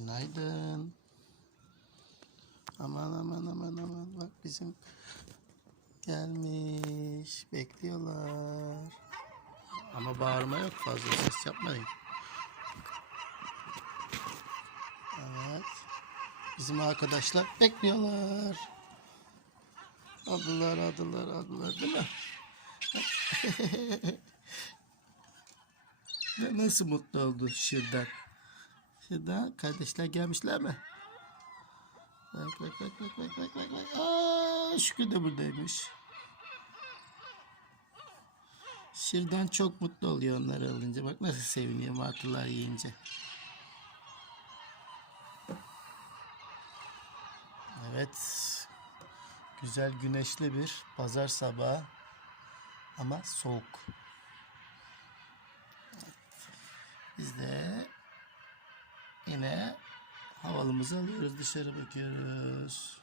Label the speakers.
Speaker 1: Günaydın. Aman aman aman aman bak bizim gelmiş. Bekliyorlar. Ama bağırma yok fazla ses yapmayın. Evet. Bizim arkadaşlar bekliyorlar. Adılar adılar adılar değil mi? Ve Nasıl mutlu oldu Şirden? Şirden kardeşler gelmişler mi? Bak bak bak bak bak bak bak bak. Aa, Şükrü de buradaymış. Şirden çok mutlu oluyor onları alınca. Bak nasıl seviniyor martılar yiyince. Evet. Güzel güneşli bir pazar sabahı. Ama soğuk. Biz de yine havalımızı alıyoruz dışarı bakıyoruz.